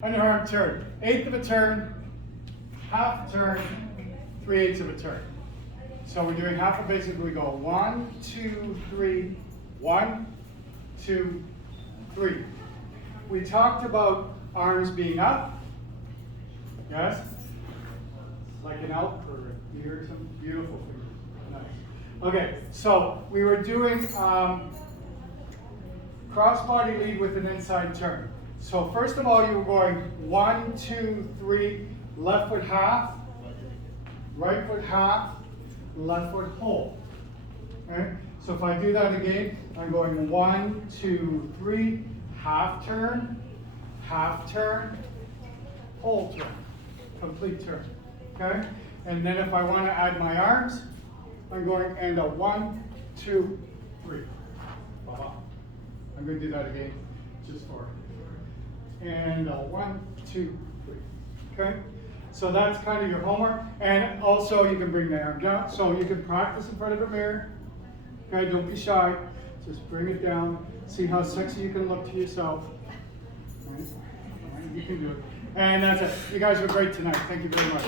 Underarm turn. Eighth of a turn, half a turn, 3/8 of a turn. So we're doing half a basic. We go 1, 2, 3, 1, 2, 3. We talked about arms being up. Yes? Like an elk or a deer or something. Beautiful figure. Nice. Okay, so we were doing cross-body lead with an inside turn. So first of all, you were going 1, 2, 3, left foot half, right foot half, left foot hold. Okay? So if I do that again, I'm going 1, 2, 3, half turn, whole turn, complete turn. Okay? And then if I want to add my arms, I'm going and a 1, 2, 3. Bye-bye. I'm going to do that again, just for and a 1, 2, 3. Okay? So that's kind of your homework. And also you can bring the arm down. So you can practice in front of a mirror. Okay, don't be shy. Just bring it down. See how sexy you can look to yourself. All right? You can do it. And that's it. You guys were great tonight. Thank you very much.